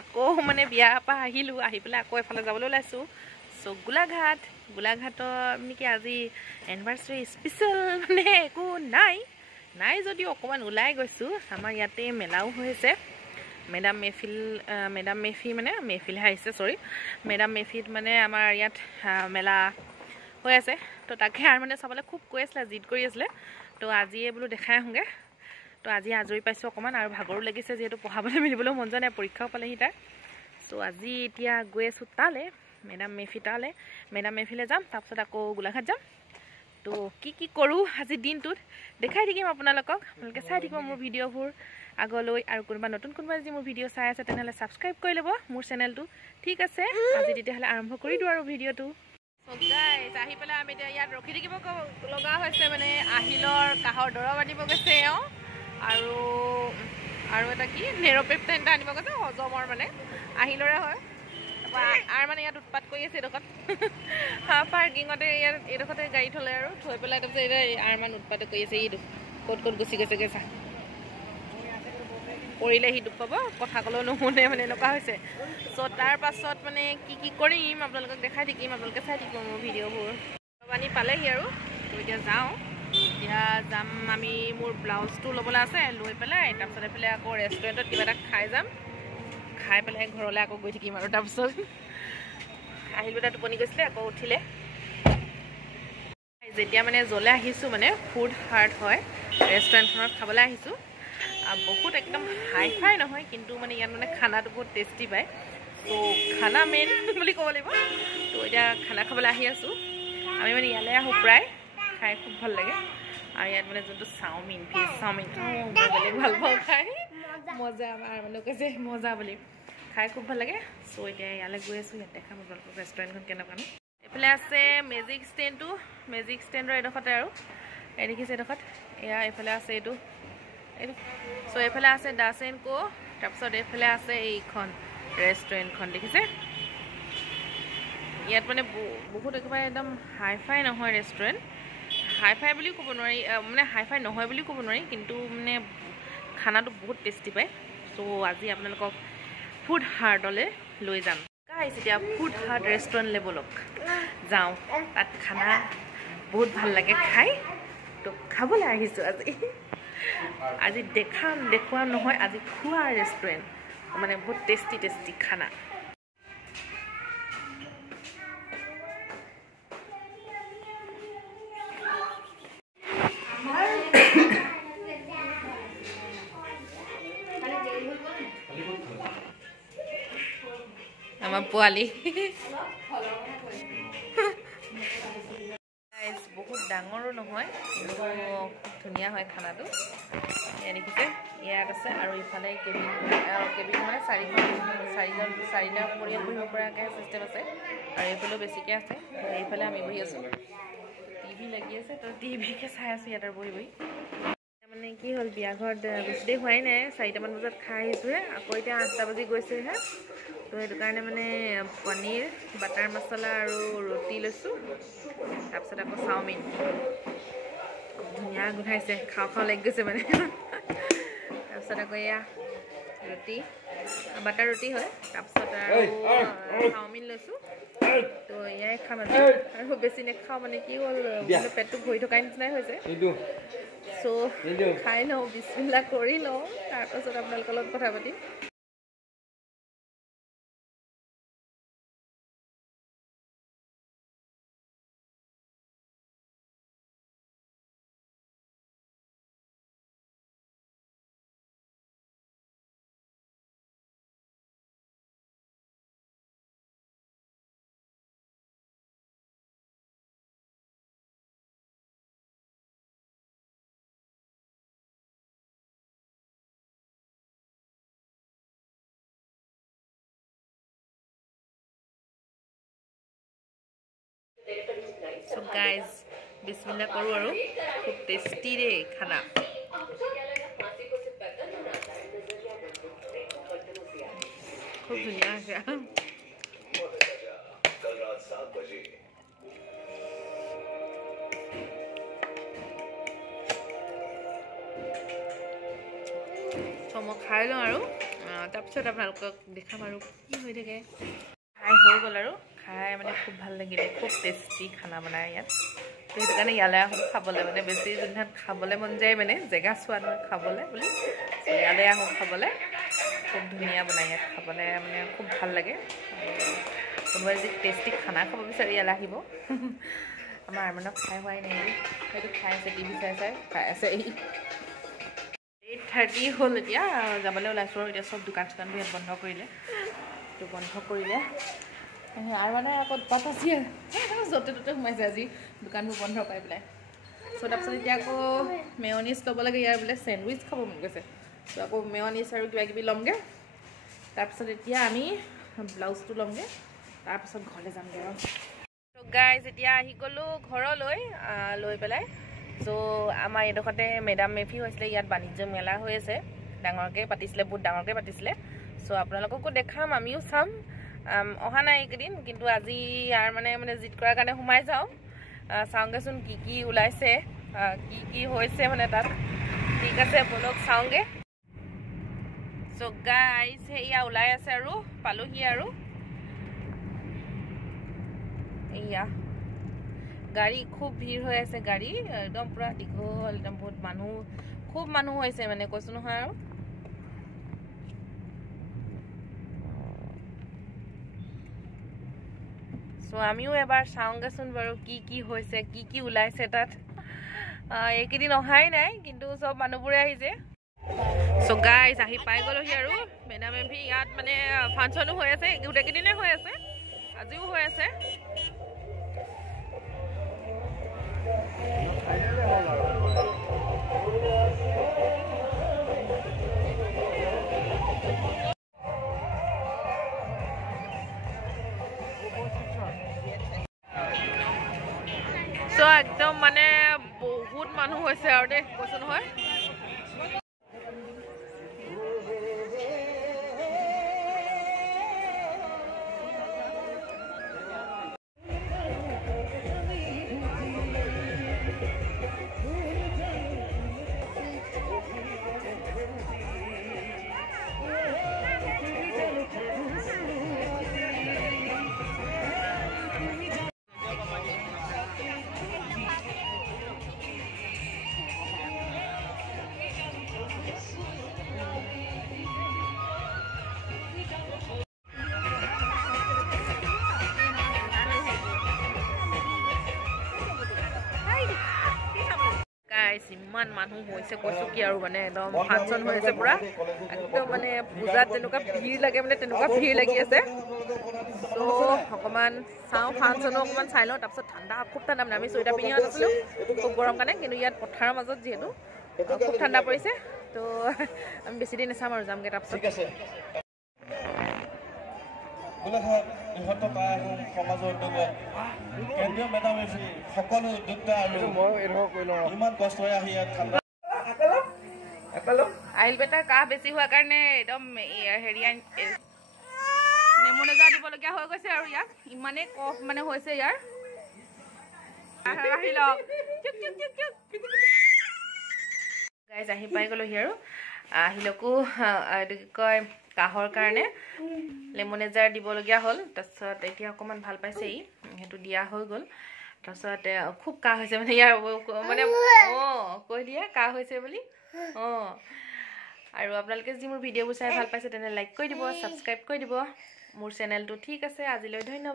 আকৌ মানে বিয়াৰ পৰা আহিলোঁ আহি পেলাই আকৌ এফালে যাবলৈ ওলাইছোঁ চ' গোলাঘাটৰ নেকি আজি এনিভাৰ্চাৰী স্পেচিয়েল মানে একো নাই যদিও অকণমান ওলাই গৈছোঁ আমাৰ ইয়াতে মেলাও হৈছে মেডাম মেফি মানে মেফিলহে আহিছে চৰি মেডাম মেফিত মানে আমাৰ ইয়াত মেলা হৈ আছে তো তাকে আৰু মানে চাবলৈ খুব কৈ আছিলে জিদ কৰি আছিলে তো আজিয়ে বোলো দেখাই আহোঁগৈ তো আজি আজৰি পাইছোঁ অকণমান আৰু ভাগৰো লাগিছে যিহেতু পঢ়াবলৈ মেলিবলৈও মন যোৱা নাই পৰীক্ষাও পালেহি তাৰ চ' আজি এতিয়া গৈ আছোঁ তালৈ মেডাম মেফিলৈ যাম তাৰপিছত আকৌ গোলাঘাট যাম তো কি কৰোঁ আজি দিনটোত দেখাই থাকিম আপোনালোকে চাই থাকিব মোৰ ভিডিঅ'বোৰ আগলৈ আৰু নতুন কোনোবা যদি মোৰ ভিডিঅ' চাই আছে তেনেহ'লে ছাবস্ক্ৰাইব কৰি ল'ব মোৰ চেনেলটো ঠিক আছে আজি তেতিয়াহ'লে আৰম্ভ কৰি দিওঁ আৰু ভিডিঅ'টো গাইজ আহি পেলাই আমি এতিয়া ইয়াত ৰখি থাকিব লগা হৈছে মানে আহিলৰ কাহৰ দৰৱ আনিব গৈছে আৰু এটা কি নেৰ'পেপটাইন এটা আনিব গৈছে হজমৰ মানে আহিলৰে হয় আৰু মানে ইয়াত উৎপাত কৰি আছে এইডোখৰত পাৰ্কিঙতে ইয়াত এইডোখৰতে গাড়ী থ'লে আৰু থৈ পেলাই তাৰপিছত এতিয়া আৰু মানে উৎপাত কৰি আছে এইটো ক'ত গুচি গৈছেগৈ চা কৰিলে সি দুখ পাব কথা ক'লেও নুশুনে মানে এনেকুৱা হৈছে চ' তাৰ পাছত মানে কি কৰিম আপোনালোকক দেখাই থাকিম আপোনালোকে চাই থাকিব মোৰ ভিডিঅ'বোৰ পানী পালেহি আৰু তো এতিয়া যাম আমি মোৰ ব্লাউজটো ল'বলৈ আছে লৈ পেলাই তাৰপিছত এইফালে আকৌ ৰেষ্টুৰেণ্টত কিবা এটা খাই যাম খাই পেলাই ঘৰলৈ আকৌ গৈ থাকিম আৰু তাৰপিছত আহিলোঁ এটা টোপনি গৈছিলে আকৌ উঠিলে যেতিয়া মানে য'লে আহিছোঁ মানে ফুড হাৰ্ট হয় ৰেষ্টুৰেণ্টখনত খাবলৈ আহিছোঁ বহুত একদম হাই ফাই নহয় কিন্তু মানে ইয়াত মানে খানাটো বহুত টেষ্টি পায় তো খানা মেইন বুলি ক'ব লাগিব তো এতিয়া খানা খাবলৈ আহি আছোঁ আমি মানে ইয়ালৈ আহোঁ প্ৰায় খাই খুব ভাল লাগে আৰু ইয়াত মানে যোনটো চাওমিন ভেজ চাওমিন মই বেলেগ ভাল পাওঁ খাই মজা আমাৰ মানে কৈছে মজা বুলি খাই খুব ভাল লাগে চ' এতিয়া ইয়ালৈ গৈ আছোঁ ইয়াত দেখাম আপোনালোকক ৰেষ্টুৰেণ্টখন কেনেকুৱানো এইফালে আছে মেজিক ষ্টেণ্ডৰ এইডোখৰতে আৰু এই দেখিছে এইডোখৰত এয়া এইফালে আছে এইটো চ' এইফালে আছে দাস এণ্ড কো তাৰপিছত এইফালে আছে এইখন ৰেষ্টুৰেণ্টখন দেখিছে ইয়াত মানে বহুত একেবাৰে একদম হাই ফাই নহয় ৰেষ্টুৰেণ্ট হাই ফাই বুলিও ক'ব নোৱাৰি মানে হাই ফাই নহয় বুলিও ক'ব নোৱাৰি কিন্তু মানে খানাটো বহুত টেষ্টি পায় চ' আজি আপোনালোকক ফুড হাৰ্টলৈ লৈ যাম গাইজ এতিয়া ফুড হাৰ্ট ৰেষ্টুৰেণ্টলৈ ব'লক যাওঁ তাত খানা বহুত ভাল লাগে খাই তো খাবলৈ আহিছোঁ আজি দেখুৱাম নহয় আজি খোৱা ৰেষ্টুৰেণ্ট মানে বহুত টেষ্টি খানা আমাৰ পোৱালি বহুত ডাঙৰো নহয় কিন্তু খুব ধুনীয়া হয় খানাটো এয়া দেখিছে ইয়াত আছে আৰু ইফালে কেবিন মানে চাৰিটা পৰিয়াল বহিব পৰাকৈ চিষ্টেম আছে আৰু এইফালেও বেছিকৈ আছে এইফালে আমি বহি আছোঁ টিভি লাগি আছে তো টিভিকে চাই আছোঁ ইয়াত আৰু বহি মানে কি হ'ল বিয়া ঘৰত বেছি দেৰি হোৱাই নাই 4টামান বজাত খাই আহিছোঁহে আকৌ এতিয়া 8টা বাজি গৈছেহে তো সেইটো কাৰণে মানে পনীৰ বাটাৰ মছলা আৰু ৰুটি লৈছোঁ তাৰপিছত আকৌ চাওমিন ধুনীয়া গোন্ধাইছে খাওঁ লাগি গৈছে মানে তাৰপিছত আকৌ এয়া ৰুটি বাটাৰ ৰুটি হয় তাৰপিছত আৰু চাওমিন লৈছোঁ তো এয়াই খাম আৰু বেছি নেখাওঁ মানে কি হ'ল পেটটো ভৰি থকাৰ নিচিনাই হৈছে চ' খাই লওঁ বিছমিল্লাহ কৰি লওঁ তাৰপাছত আপোনালোকৰ লগত কথা পাতিম So guys, bismillah কৰো আৰু খুব টেষ্টি ৰে খানা খুব ধুনীয়া আছে so মই খাই লওঁ আৰু তাৰপিছত আপোনালোকক দেখাম আৰু কি হৈ থাকে খাই হৈ গ'ল আৰু খাই মানে খুব ভাল লাগিলে খুব টেষ্টি খানা বনাই ইয়াত তো সেইটো কাৰণে ইয়ালৈ আহোঁ খাবলৈ মানে বেছি যোনদিনাত খাবলৈ মন যায় মানে জেগা চোৱা নহয় খাবলৈ বুলি ইয়ালৈ আহোঁ খাবলৈ খুব ধুনীয়া বনাই ইয়াত খাবলৈ মানে খুব ভাল লাগে কোনোবাই যি টেষ্টি খানা খাব বিচাৰি ইয়ালৈ আহিব আমাৰ আৰমানক খাই হোৱাই নাই সেইটো খাই আছে টিভি চাই খাই আছে 8:30 হ'ল এতিয়া যাবলৈ ওলাইছোঁ আৰু এতিয়া চব দোকান চোকানবোৰ ইয়াত বন্ধ কৰিলে তো বন্ধ কৰিলে আৰু মানে আকৌ উৎপাত আছে য'তে ত'তে সোমাইছে আজি দোকানবোৰ বন্ধ পাই পেলাই চ' তাৰপিছত এতিয়া আকৌ মেয়নিজ ল'ব লাগে ইয়াৰ বোলে চেণ্ডউইচ খাব মন গৈছে ত' আকৌ মেয়নিজ আৰু কিবা কিবি ল'মগৈ তাৰপিছত এতিয়া আমি ব্লাউজটো ল'মগৈ তাৰপিছত ঘৰলৈ যামগৈ আৰু ত' গাইজ এতিয়া আহি গ'লোঁ ঘৰলৈ লৈ পেলাই চ' আমাৰ এইডোখৰতে মেডাম মেফি হৈছিলে ইয়াত বাণিজ্য মেলা হৈ আছে ডাঙৰকৈ পাতিছিলে বহুত ডাঙৰকৈ পাতিছিলে চ' আপোনালোককো দেখাম আমিও চাম অহা নাই এইকেইদিন কিন্তু আজি ইয়াৰ মানে জিত কৰাৰ কাৰণে সোমাই যাওঁ চাওঁগৈচোন কি ওলাইছে কি হৈছে মানে তাত ঠিক আছে বলক চাওঁগৈ চ' গাইজ সেয়া ওলাই আছে আৰু পালোহি আৰু এয়া গাড়ী খুব ভিৰ হৈ আছে গাড়ী একদম পুৰা দীঘল একদম বহুত মানুহ খুব মানুহ হৈছে মানে কৈছোঁ নহয় আৰু চ' আমিও এবাৰ চাওঁগৈচোন বাৰু কি হৈছে কি ওলাইছে তাত এইকেইদিন অহাই নাই কিন্তু চব মানুহবোৰে আহিছে চ' গাইজ আহি পাই গ'লোহি আৰু মেডাম এম ভি ইয়াত মানে ফাংচনো হৈ আছে গোটেইকেইদিনে হৈ আছে আজিও হৈ আছে চ' একদম মানে বহুত মানুহ হৈছে আৰু দেই কৈছোঁ নহয় ইমান মানুহ হৈছে কৈছোঁ কি আৰু মানে একদম ফাংচন হৈ আছে পুৰা একদম মানে পূজাত যেনেকুৱা ভিৰ লাগে মানে তেনেকুৱা ভিৰ লাগি আছে ত' অকণমান চাওঁ ফাংচনো অকণমান চাই লওঁ তাৰপিছত ঠাণ্ডা খুব ঠাণ্ডা মানে আমি চুৱেটাৰ পিন্ধি আনিছিলোঁ খুব গৰম কাৰণে কিন্তু ইয়াত পথাৰৰ মাজত যিহেতু খুব ঠাণ্ডা পৰিছে ত' আমি বেছি দিন নাচাম আৰু যামগৈ তাৰপিছত গোলাঘাট বৃহত্তৰ আহোম সমাজৰ উদ্যোগত কেন্দ্ৰীয় মেডাম মেফি সকলো উদ্যোক্তা আৰু ইমান কষ্ট হৈ আহি ইয়াত ঠাণ্ডা আহিল বেটাৰ কাহ বেছি হোৱাৰ কাৰণে একদম হেৰি নেমু নেজা দিবলগীয়া হৈ গৈছে আৰু ইয়াক ইমানেই কফ মানে হৈছে ইয়াৰ আহি লওক গাইজ আহি পাই গ'লোহি আৰু আহিলকো এইটো কি কয় কাহৰ কাৰণে লেমনেজাৰ দিবলগীয়া হ'ল তাৰপিছত এতিয়া অকণমান ভাল পাইছে সেইটো দিয়া হৈ গ'ল তাৰপিছত খুব কাহ হৈছে মানে ইয়াৰ মানে কৈ দিয়ে কাহ হৈছে বুলি আৰু আপোনালোকে যি মোৰ ভিডিঅ'বোৰ চাই ভাল পাইছে তেনে লাইক কৰি দিব ছাবস্ক্ৰাইব কৰি দিব মোৰ চেনেলটো ঠিক আছে আজিলৈ ধন্যবাদ